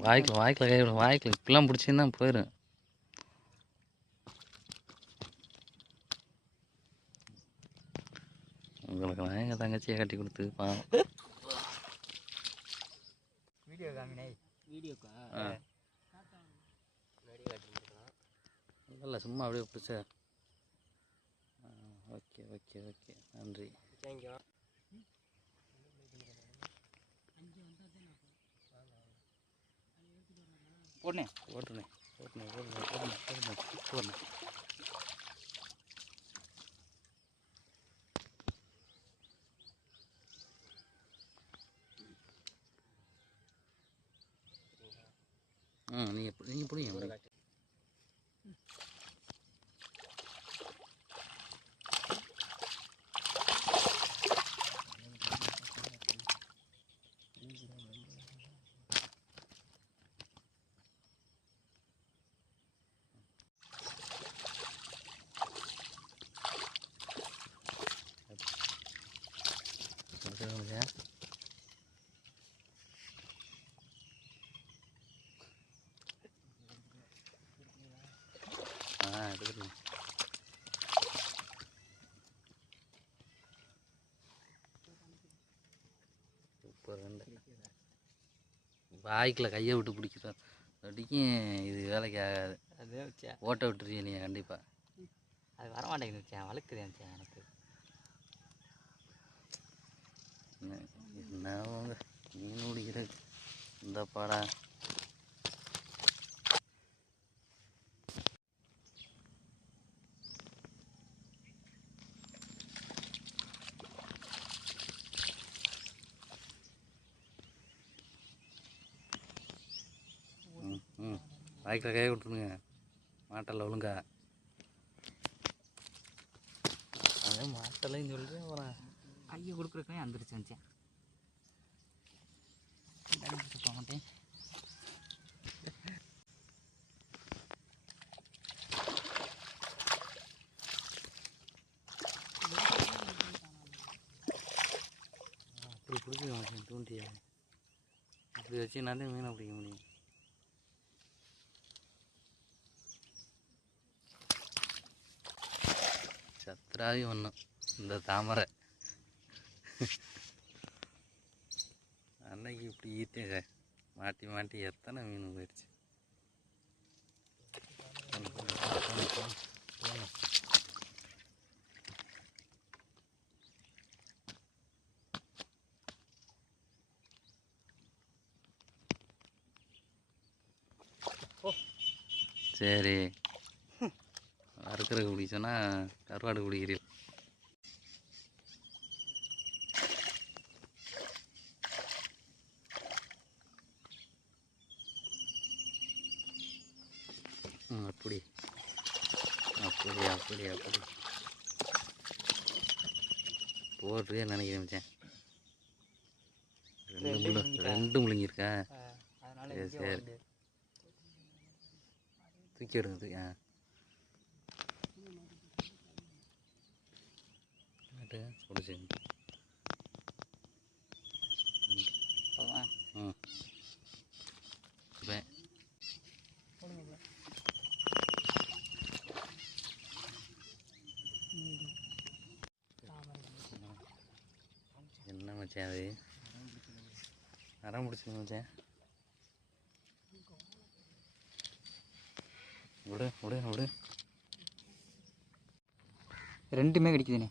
வாய்க்கில் வாய்க்கில் கை விடும் வாய்க்கில் இப்படிலாம் பிடிச்சின்னா போயிடும் உங்களுக்கெல்லாம் எங்கள் தங்கச்சியை கட்டி கொடுத்து பாவம். வீடியோ காமினே. வீடியோக்கா? ஆ. இல்லை சும்மா அப்படியே பிடிச்ச. Okay okay okay. நன்றி. தேங்க்யூ போடணே போட்டுனே போட்டுனே போட்டுனே போட்டுனே போட்டுனே போட்டுனே ஆ நீங்கள் நீங்கள் பிடிங்க பிடிங்க பிடிச்சிருக்கா ஆ எடுத்துக்கலாம் சூப்பர் ரெண்டு வாய்க்கில் கையை விட்டு பிடிக்கிறோம். அடிக்கும் இது வேலைக்கு ஆகாது. அது வச்சா. ஓட்ட விட்டுருவீங்க நீங்கள் கண்டிப்பாக அது வர மாட்டேங்குது வச்சேன் வளர்க்குது வச்சேன் எனக்கு. என்ன மீன் பிடிக்கிற இந்த பாடா? வாய்க்கில் கை விட்டுருங்க மாட்டல ஒழுங்கா. அதே மாட்டலைன்னு சொல்கிறேன் அப்புறம் ஐயோ கொடுக்குறக்கே வந்துருச்சு வச்சேன் போக மாட்டேன் அப்படி தூண்டியை. அப்படி வச்சுனாலே மீனை பிடிக்க முடியும். சத்ராவி ஒன்றும் இந்த தாமரை. அன்னைக்கு இப்படி ஈத்தேங்க மாட்டி மாட்டி எத்தனை மீன் போயிடுச்சு. சரி. சரி அறுக்கிறதுக்கு பிடிச்சோன்னா கருவாடு பிடிக்கிறீர்கள் ம் அப்படி. அப்படி அப்படி அப்படி. போடுறியே நினைக்கிறேன் மச்சான். ரெண்டு ரெண்டு முழுங்கியிருக்கா? சரி, சரி. தூக்கி எடுங்க தூக்கி ஆ. காட்டு, பிடிச்சி போதுமா? ம் இப்போ என்ன மச்சான் அது? அறம் பிடிச்சிங்க மச்சான். விடு விடு விடு. ரெண்டுமே கிடைக்குதுண்ணே.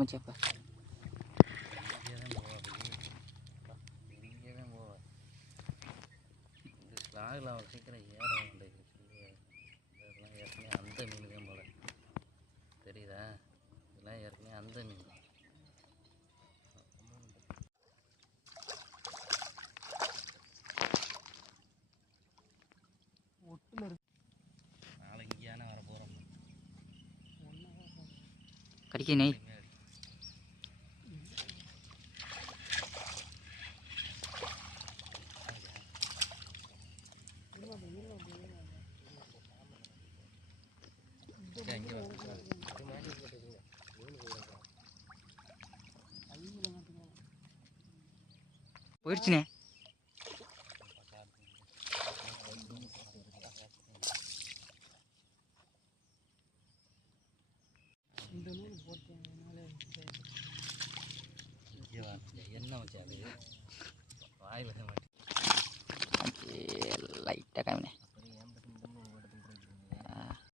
மச்சியாப்பா ஸ்லாகில் அவன் சீக்கிரம் ஏற இதெல்லாம் ஏற்கனவே அந்த மீன் தான் போல தெரியுதா இதெல்லாம் ஏற்கனவே அந்த மீன் தான் ஒட்டில் இருக்கு நாளைக்கு யானை வர போகிறோம் கடிக்க நெய். போயிடுச்சுண்ணே